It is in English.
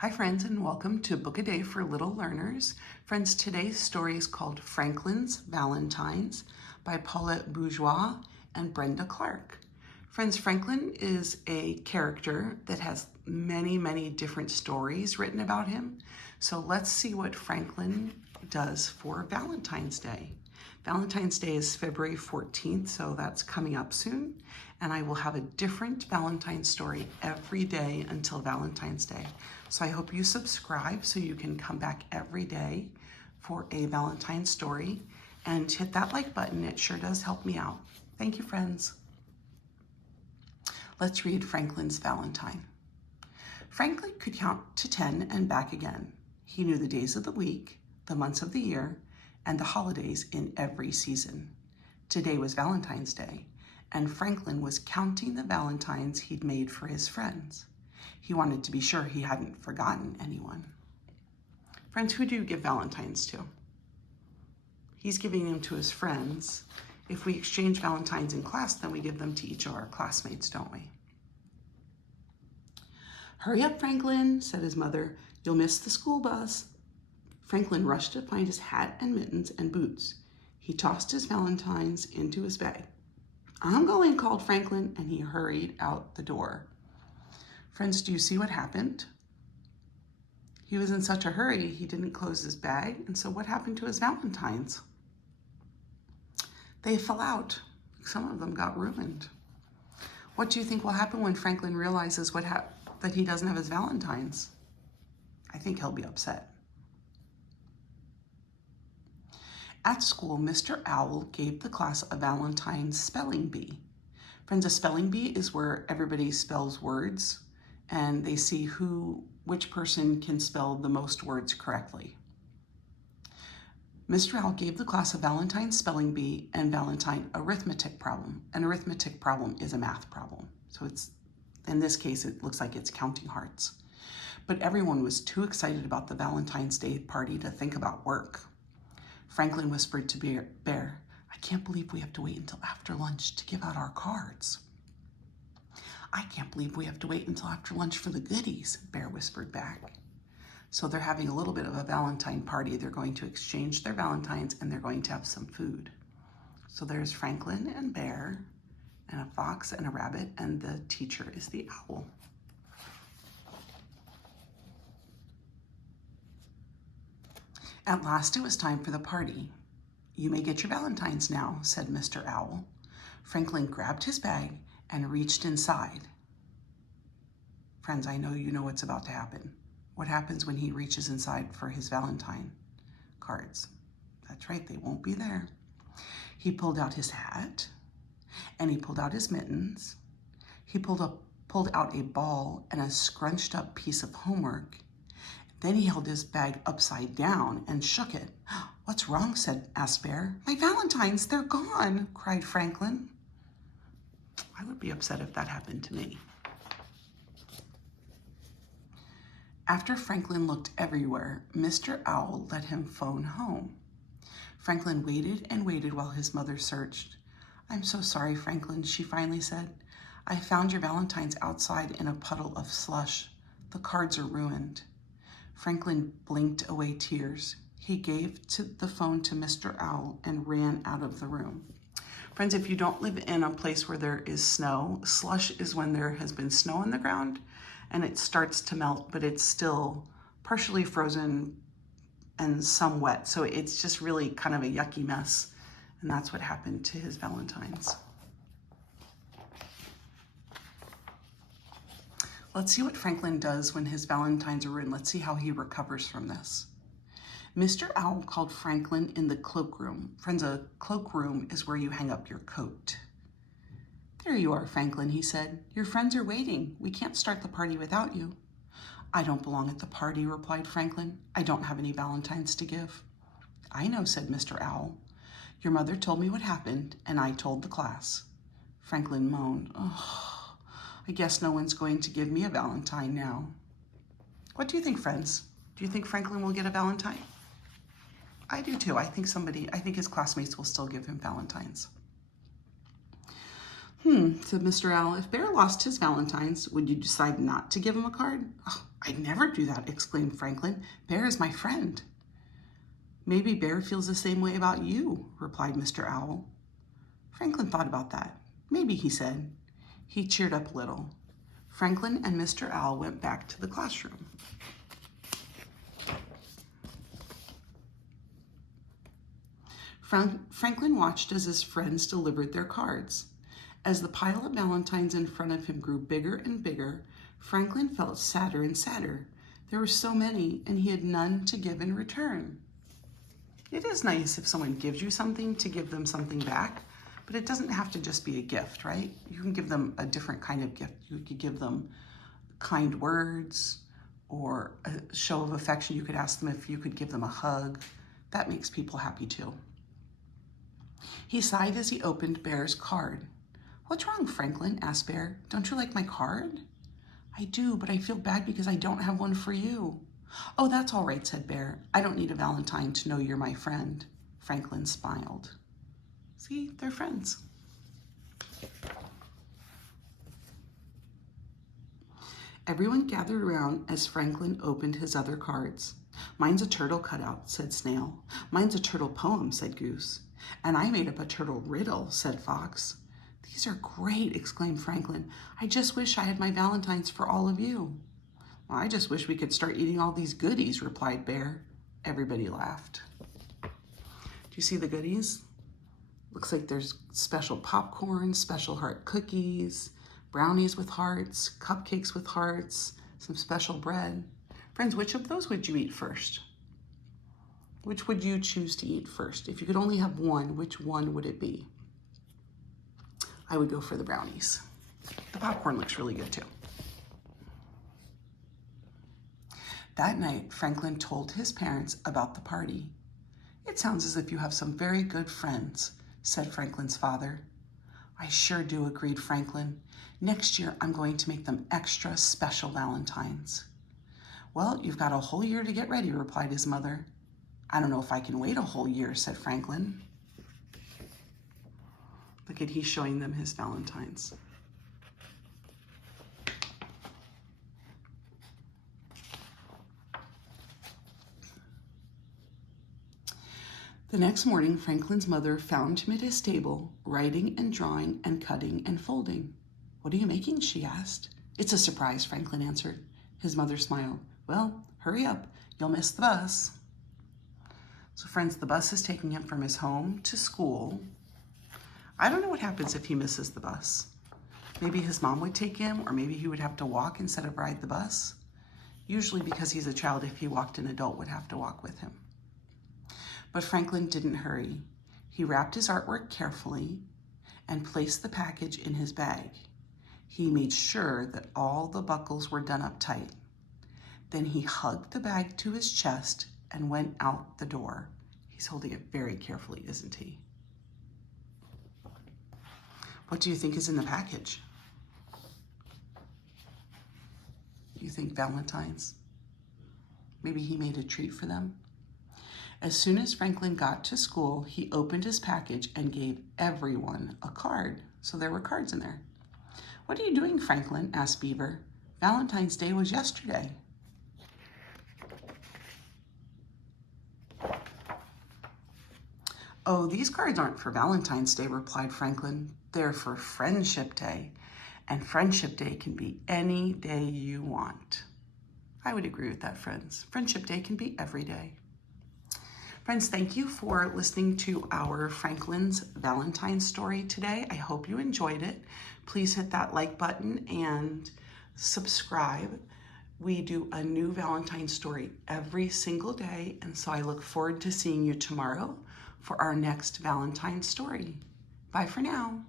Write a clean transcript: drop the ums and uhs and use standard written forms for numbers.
Hi friends, and welcome to Book a Day for Little Learners. Friends, today's story is called Franklin's Valentines by Paulette Bourgeois and Brenda Clark. Friends, Franklin is a character that has many different stories written about him. So let's see what Franklin does for Valentine's Day. Valentine's Day is February 14th, so that's coming up soon. And I will have a different Valentine's story every day until Valentine's Day. So I hope you subscribe so you can come back every day for a Valentine's story. And hit that like button, it sure does help me out. Thank you, friends. Let's read Franklin's Valentine. Franklin could count to 10 and back again. He knew the days of the week, the months of the year, and the holidays in every season. Today was Valentine's Day, and Franklin was counting the valentines he'd made for his friends. He wanted to be sure he hadn't forgotten anyone. Friends, who do you give valentines to? He's giving them to his friends. If we exchange valentines in class, then we give them to each of our classmates, don't we? Hurry up, Franklin, said his mother. You'll miss the school bus. Franklin rushed to find his hat and mittens and boots. He tossed his valentines into his bag. I'm going, called Franklin, and he hurried out the door. Friends, do you see what happened? He was in such a hurry, he didn't close his bag, and so what happened to his valentines? They fell out. Some of them got ruined. What do you think will happen when Franklin realizes that he doesn't have his valentines? I think he'll be upset. At school, Mr. Owl gave the class a Valentine's spelling bee. Friends, a spelling bee is where everybody spells words and they see which person can spell the most words correctly. Mr. Owl gave the class a Valentine spelling bee and Valentine arithmetic problem. An arithmetic problem is a math problem. So in this case, it looks like it's counting hearts. But everyone was too excited about the Valentine's Day party to think about work. Franklin whispered to Bear, I can't believe we have to wait until after lunch to give out our cards. I can't believe we have to wait until after lunch for the goodies, Bear whispered back. So they're having a little bit of a Valentine party. They're going to exchange their Valentines and they're going to have some food. So there's Franklin and Bear and a fox and a rabbit, and the teacher is the owl. At last it was time for the party. You may get your valentines now, said Mr. Owl. Franklin grabbed his bag and reached inside. Friends, I know you know what's about to happen. What happens when he reaches inside for his Valentine cards? That's right, they won't be there. He pulled out his hat and he pulled out his mittens. He pulled out a ball and a scrunched up piece of homework. Then he held his bag upside down and shook it. What's wrong, asked Bear. My valentines, they're gone, cried Franklin. I would be upset if that happened to me. After Franklin looked everywhere, Mr. Owl let him phone home. Franklin waited and waited while his mother searched. I'm so sorry, Franklin, she finally said. I found your valentines outside in a puddle of slush. The cards are ruined. Franklin blinked away tears. He gave the phone to Mr. Owl and ran out of the room. Friends, if you don't live in a place where there is snow, slush is when there has been snow on the ground and it starts to melt, but it's still partially frozen and some wet. So it's just really kind of a yucky mess. And that's what happened to his valentines. Let's see what Franklin does when his valentines are ruined. Let's see how he recovers from this. Mr. Owl called Franklin in the cloakroom. Friends, a cloakroom is where you hang up your coat. There you are, Franklin, he said. Your friends are waiting. We can't start the party without you. I don't belong at the party, replied Franklin. I don't have any valentines to give. I know, said Mr. Owl. Your mother told me what happened, and I told the class. Franklin moaned. Oh, I guess no one's going to give me a valentine now. What do you think, friends? Do you think Franklin will get a valentine? I do too. I think his classmates will still give him valentines. Said Mr. Owl. If Bear lost his valentines, would you decide not to give him a card? Oh, I'd never do that, exclaimed Franklin. Bear is my friend. Maybe Bear feels the same way about you, replied Mr. Owl. Franklin thought about that. Maybe, he said. He cheered up a little. Franklin and Mr. Owl went back to the classroom. Franklin watched as his friends delivered their cards. As the pile of valentines in front of him grew bigger and bigger, Franklin felt sadder and sadder. There were so many, and he had none to give in return. It is nice if someone gives you something to give them something back, but it doesn't have to just be a gift, right? You can give them a different kind of gift. You could give them kind words or a show of affection. You could ask them if you could give them a hug. That makes people happy too. He sighed as he opened Bear's card. What's wrong, Franklin? Asked Bear. Don't you like my card? I do, but I feel bad because I don't have one for you. Oh, that's all right, said Bear. I don't need a Valentine to know you're my friend. Franklin smiled. See, they're friends. Everyone gathered around as Franklin opened his other cards. Mine's a turtle cutout, said Snail. Mine's a turtle poem, said Goose. And I made up a turtle riddle, said Fox. These are great, exclaimed Franklin. I just wish I had my Valentines for all of you. Well, I just wish we could start eating all these goodies, replied Bear. Everybody laughed. Do you see the goodies? Looks like there's special popcorn, special heart cookies, brownies with hearts, cupcakes with hearts, some special bread. Friends, which of those would you eat first? Which would you choose to eat first? If you could only have one, which one would it be? I would go for the brownies. The popcorn looks really good too. That night, Franklin told his parents about the party. It sounds as if you have some very good friends, said Franklin's father. I sure do, agreed Franklin. Next year, I'm going to make them extra special Valentines. Well, you've got a whole year to get ready, replied his mother. I don't know if I can wait a whole year, said Franklin. Look at, he's showing them his Valentines. The next morning, Franklin's mother found him at his table, writing and drawing and cutting and folding. What are you making? She asked. It's a surprise, Franklin answered. His mother smiled. Well, hurry up. You'll miss the bus. So friends, the bus is taking him from his home to school. I don't know what happens if he misses the bus. Maybe his mom would take him, or maybe he would have to walk instead of ride the bus. Usually because he's a child, if he walked, an adult would have to walk with him. But Franklin didn't hurry. He wrapped his artwork carefully and placed the package in his bag. He made sure that all the buckles were done up tight. Then he hugged the bag to his chest and went out the door. He's holding it very carefully, isn't he? What do you think is in the package? Do you think Valentines? Maybe he made a treat for them? As soon as Franklin got to school, he opened his package and gave everyone a card. So there were cards in there. What are you doing, Franklin? Asked Beaver. Valentine's Day was yesterday. Oh, these cards aren't for Valentine's Day, replied Franklin. They're for Friendship Day. And Friendship Day can be any day you want. I would agree with that, friends. Friendship Day can be every day. Friends, thank you for listening to our Franklin's Valentine story today. I hope you enjoyed it. Please hit that like button and subscribe. We do a new Valentine story every single day, and so I look forward to seeing you tomorrow for our next Valentine story. Bye for now.